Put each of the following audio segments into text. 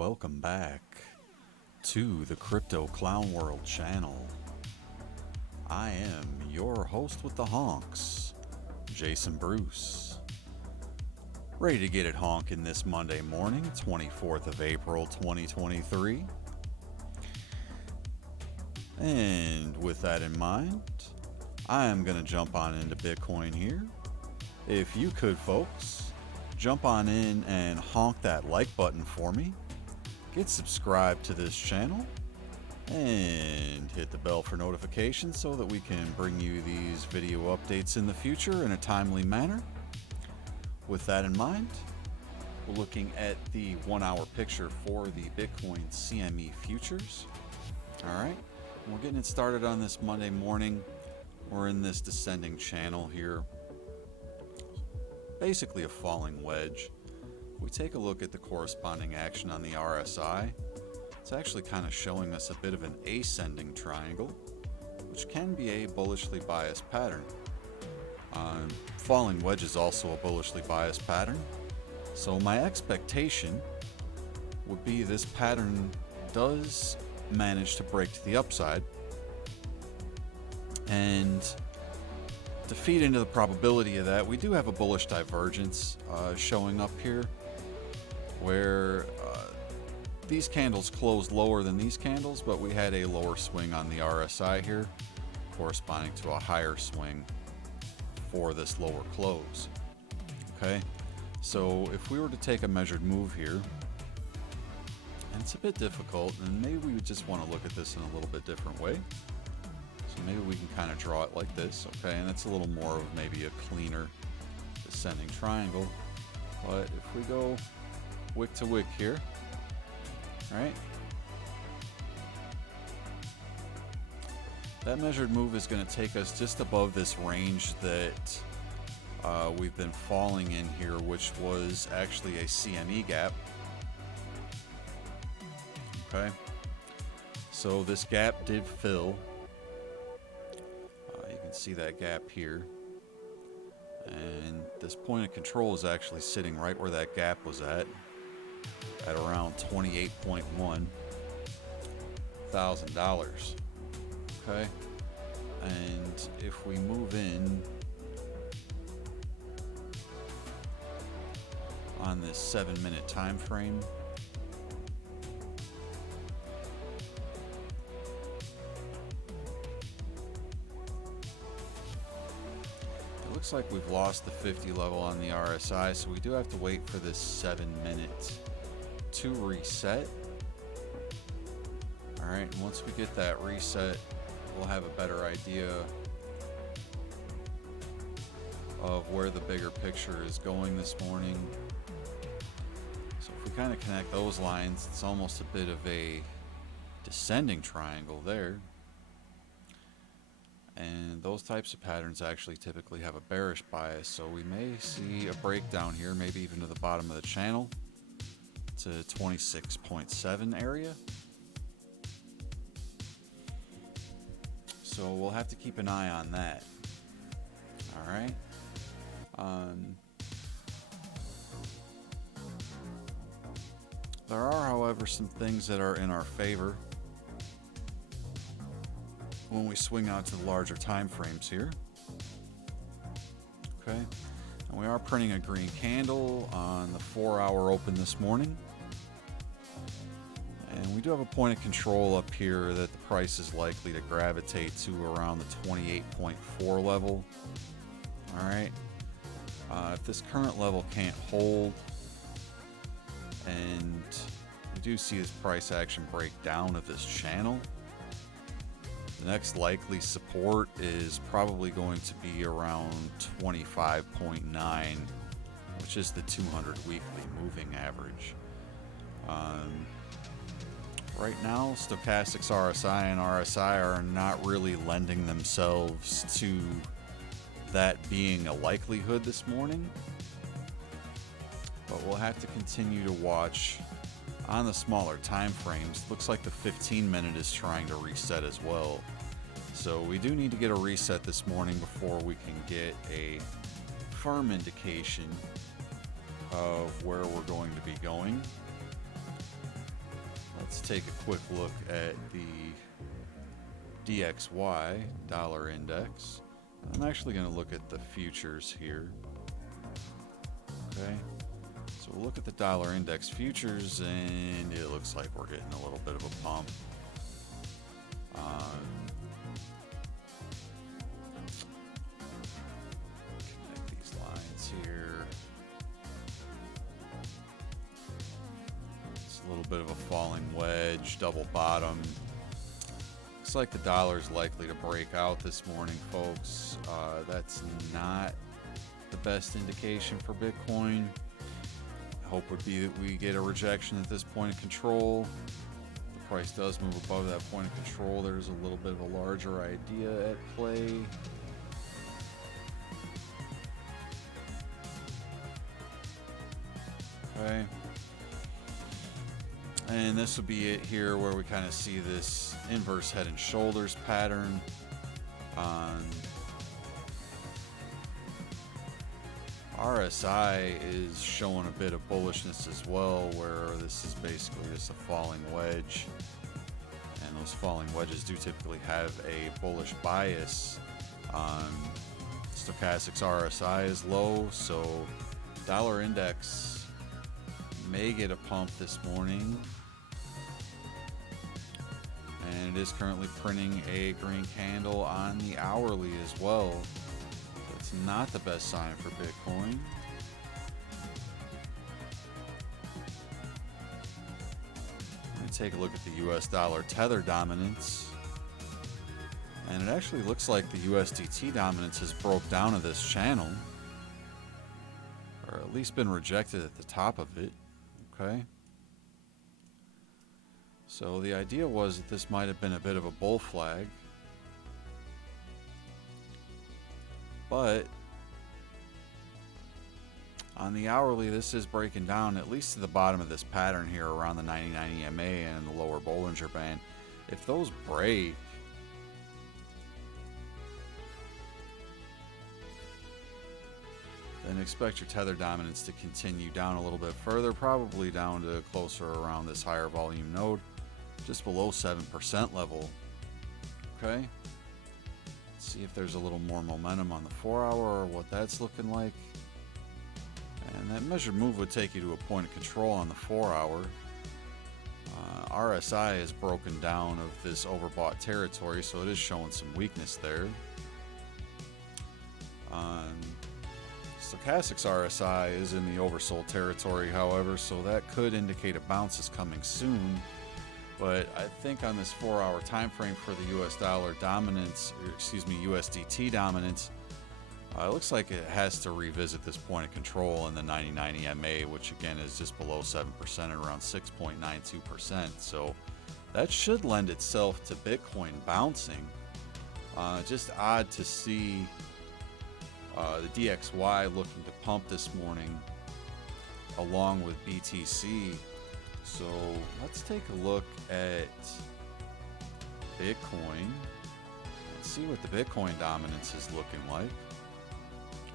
Welcome back to the Crypto Clown World channel. I am your host with the honks, Jason Bruce. Ready to get it honking this Monday morning, 24th of April, 2023. And with that in mind, I am going to jump on into Bitcoin here. If you could, folks, jump on in and honk that like button for me. Get subscribed to this channel and hit the bell for notifications so that we can bring you these video updates in the future in a timely manner. With that in mind, we're looking at the 1 hour picture for the Bitcoin CME futures. Alright, we're getting it started on this Monday morning. We're in this descending channel here, basically a falling wedge. We take a look at the corresponding action on the RSI. It's actually kind of showing us a bit of an ascending triangle, which can be a bullishly biased pattern. Falling wedge is also a bullishly biased pattern, so my expectation would be this pattern does manage to break to the upside, and to feed into the probability of that, we do have a bullish divergence showing up here, where these candles closed lower than these candles, but we had a lower swing on the RSI here, corresponding to a higher swing for this lower close. Okay, so if we were to take a measured move here, and it's a bit difficult, and maybe we would just want to look at this in a little bit different way. So maybe we can kind of draw it like this, okay, and it's a little more of maybe a cleaner descending triangle. But if we go wick to wick here, right, that measured move is going to take us just above this range that we've been falling in here, which was actually a CME gap. Okay, so this gap did fill. You can see that gap here, and this point of control is actually sitting right where that gap was at around $28.1 thousand. Okay, and if we move in on this 7-minute time frame, it looks like we've lost the 50 level on the RSI, so we do have to wait for this 7-minute to reset. Alright, and once we get that reset, we'll have a better idea of where the bigger picture is going this morning. So if we kind of connect those lines, it's almost a bit of a descending triangle there. And those types of patterns actually typically have a bearish bias, so we may see a breakdown here, maybe even to the bottom of the channel, to 26.7 area. So we'll have to keep an eye on that. All right. There are, however, some things that are in our favor when we swing out to the larger time frames here. Okay, and we are printing a green candle on the 4-hour open this morning, and we do have a point of control up here that the price is likely to gravitate to around the 28.4 level. All right, if this current level can't hold, and we do see this price action break down of this channel, the next likely support is probably going to be around 25.9, which is the 200 weekly moving average. Right now, stochastics RSI and RSI are not really lending themselves to that being a likelihood this morning, but we'll have to continue to watch on the smaller time frames. Looks like the 15-minute is trying to reset as well. So we do need to get a reset this morning before we can get a firm indication of where we're going to be going. let's take a quick look at the DXY dollar index. I'm actually going to look at the futures here. Okay, so we'll look at the dollar index futures, and it looks like we're getting a little bit of a pump. Connect these lines here. It's a little bit of a falling wedge, double bottom. Looks like the dollar's likely to break out this morning, folks. That's not the best indication for Bitcoin. Hope would be that we get a rejection at this point of control. If the price does move above that point of control, there's a little bit of a larger idea at play. Okay. And this will be it here, where we kind of see this inverse head and shoulders pattern on RSI is showing a bit of bullishness as well, where this is basically just a falling wedge, and those falling wedges do typically have a bullish bias. Stochastics RSI is low, so dollar index may get a pump this morning, and it is currently printing a green candle on the hourly as well. It's not the best sign for Bitcoin. I'm going to take a look at the US dollar tether dominance. And it actually looks like the USDT dominance has broke down to this channel, or at least been rejected at the top of it. Okay. So the idea was that this might have been a bit of a bull flag. But on the hourly, this is breaking down at least to the bottom of this pattern here around the 99 EMA and the lower Bollinger Band. If those break, then expect your tether dominance to continue down a little bit further, probably down to closer around this higher volume node, just below 7% level. Okay. See if there's a little more momentum on the 4 hour or what that's looking like. And that measured move would take you to a point of control on the 4 hour. RSI is broken down of this overbought territory, so it is showing some weakness there. Stochastics RSI is in the oversold territory, however, so that could indicate a bounce is coming soon. But I think on this 4 hour time frame for the US dollar dominance, or excuse me, USDT dominance, it looks like it has to revisit this point of control in the 99 EMA, which again is just below 7% at around 6.92%. So that should lend itself to Bitcoin bouncing. Just odd to see the DXY looking to pump this morning along with BTC. So let's take a look at Bitcoin and see what the Bitcoin dominance is looking like.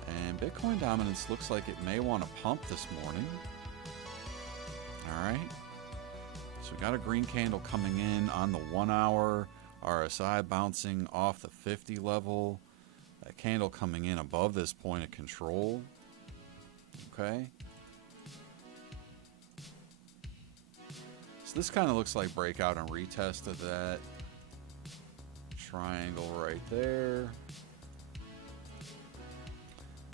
And Bitcoin dominance looks like it may want to pump this morning. All right. So we got a green candle coming in on the 1 hour, RSI bouncing off the 50 level. That candle coming in above this point of control. Okay. This kind of looks like breakout and retest of that triangle right there.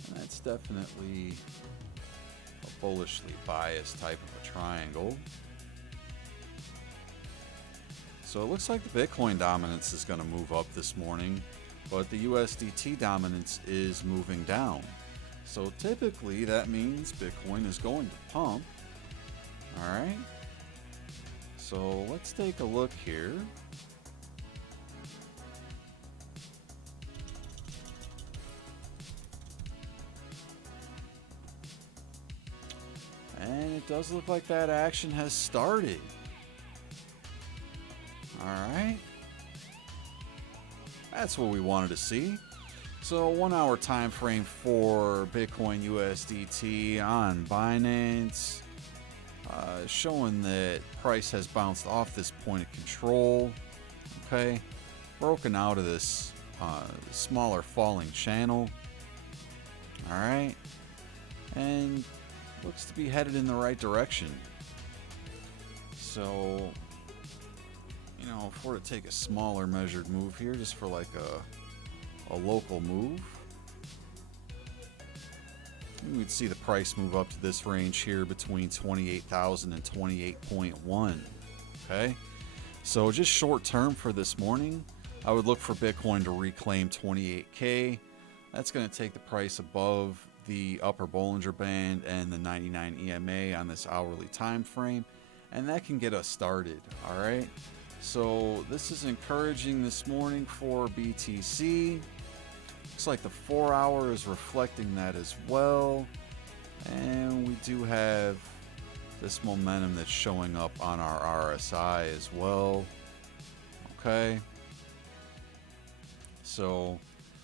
And that's definitely a bullishly biased type of a triangle. So it looks like the Bitcoin dominance is going to move up this morning, but the USDT dominance is moving down. So typically that means Bitcoin is going to pump. All right. So let's take a look here. And it does look like that action has started. All right. That's what we wanted to see. So 1 hour time frame for Bitcoin USDT on Binance. showing that price has bounced off this point of control. Okay, broken out of this smaller falling channel. All right, and looks to be headed in the right direction. So, you know, if we're to take a smaller measured move here, just for like a local move, we would see the price move up to this range here between 28,000 and 28.1. Okay, so just short term for this morning, I would look for Bitcoin to reclaim 28K. That's going to take the price above the upper Bollinger Band and the 99 EMA on this hourly time frame, and that can get us started. All right, so this is encouraging this morning for BTC. Looks like the 4 hour is reflecting that as well, and we do have this momentum that's showing up on our RSI as well. Okay, so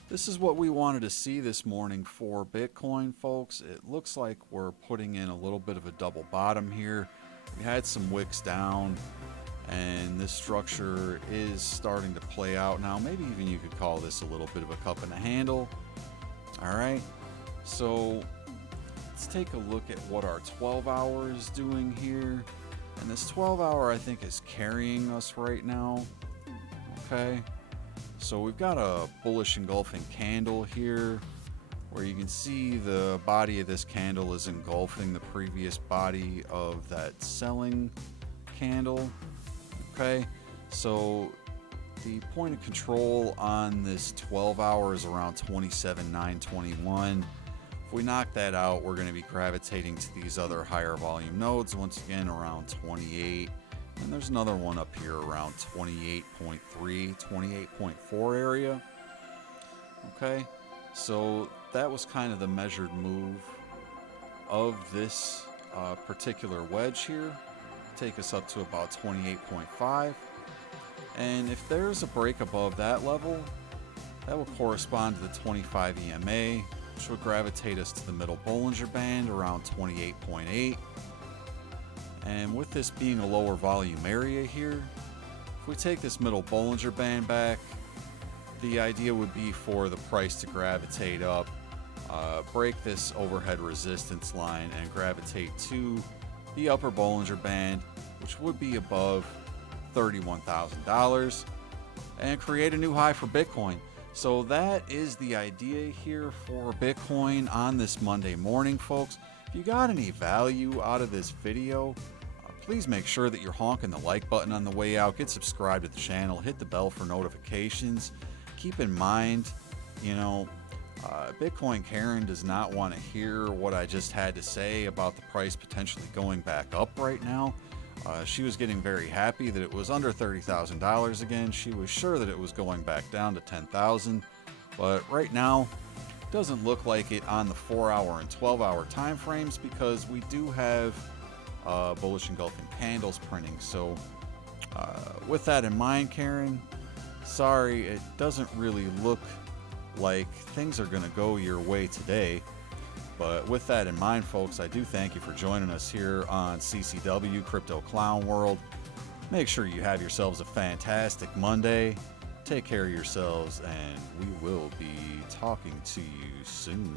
this is what we wanted to see this morning for Bitcoin, folks. It looks like we're putting in a little bit of a double bottom here. We had some wicks down, and this structure is starting to play out now. Maybe even you could call this a little bit of a cup and a handle. All right, so let's take a look at what our 12 hour is doing here. And this 12 hour, I think, is carrying us right now. Okay, so we've got a bullish engulfing candle here, where you can see the body of this candle is engulfing the previous body of that selling candle. Okay, so the point of control on this 12 hour is around 27,921. If we knock that out, we're going to be gravitating to these other higher volume nodes, once again around 28. And there's another one up here around 28.3, 28.4 area. Okay, so that was kind of the measured move of this particular wedge here. Take us up to about 28.5, and if there's a break above that level, that will correspond to the 25 EMA, which would gravitate us to the middle Bollinger Band around 28.8. And with this being a lower volume area here, if we take this middle Bollinger Band back, the idea would be for the price to gravitate up, break this overhead resistance line, and gravitate to the upper Bollinger Band, which would be above $31,000, and create a new high for Bitcoin. So that is the idea here for Bitcoin on this Monday morning, folks. If you got any value out of this video, please make sure that you're honking the like button on the way out. Get subscribed to the channel, hit the bell for notifications. Keep in mind, you know, Bitcoin Karen does not want to hear what I just had to say about the price potentially going back up right now. She was getting very happy that it was under $30,000 again. She was sure that it was going back down to $10,000, but right now it doesn't look like it on the 4 hour and 12 hour time frames, because we do have bullish engulfing candles printing. So with that in mind, Karen, sorry, it doesn't really look like things are going to go your way today. But with that in mind, folks, I do thank you for joining us here on CCW Crypto Clown World. Make sure you have yourselves a fantastic Monday. Take care of yourselves, and we will be talking to you soon.